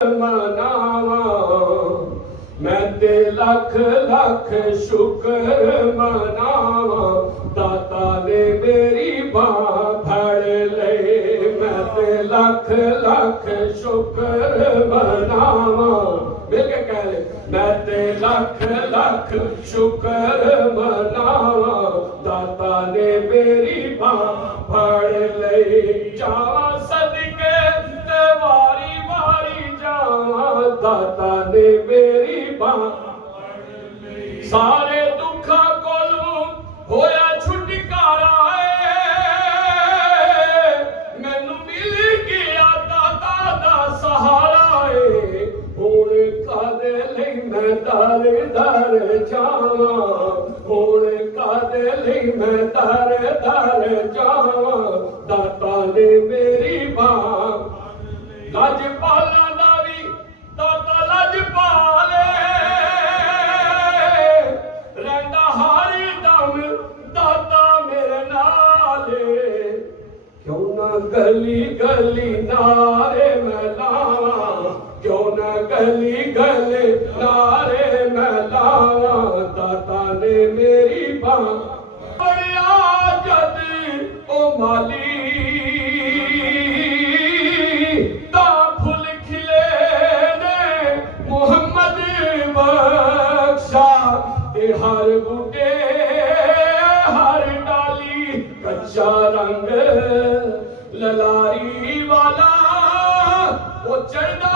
मनावा मैं ते लख लख शुक्र मनावा दाता ने मेरी बाह फड़ ले। मैं ते लख लख शुक्र मनावा मिल के कह ले। मैं ते लख लख शुक्र मनावा दाता ने मेरी बाह फड़ ले। जावा सदके ते वारी वारी जावा दाता ने मेरी बाह सारे दुखा कोलू होया छुटकारा मैनू मिल गया दाता दा सहारा हुण कादे लई मैं दर दर जावा। हुण कादे लई मैं दर दर जावा दाता ने मेरी बाह लजपाला दा भी दाता लजपाले रहिंदा हर दम दाता मेरे नाले। क्यों ना गली गली नारे मैं लावा। क्यों ना गली गली नारे मैं लावा दाता ने मेरी बाह बड़िया जद ओ माली ता फुल खिले ने मुहम्मद बख्शा ते हर बूटे हर डाली कच्चा रंग ललारी वाला वो चढ़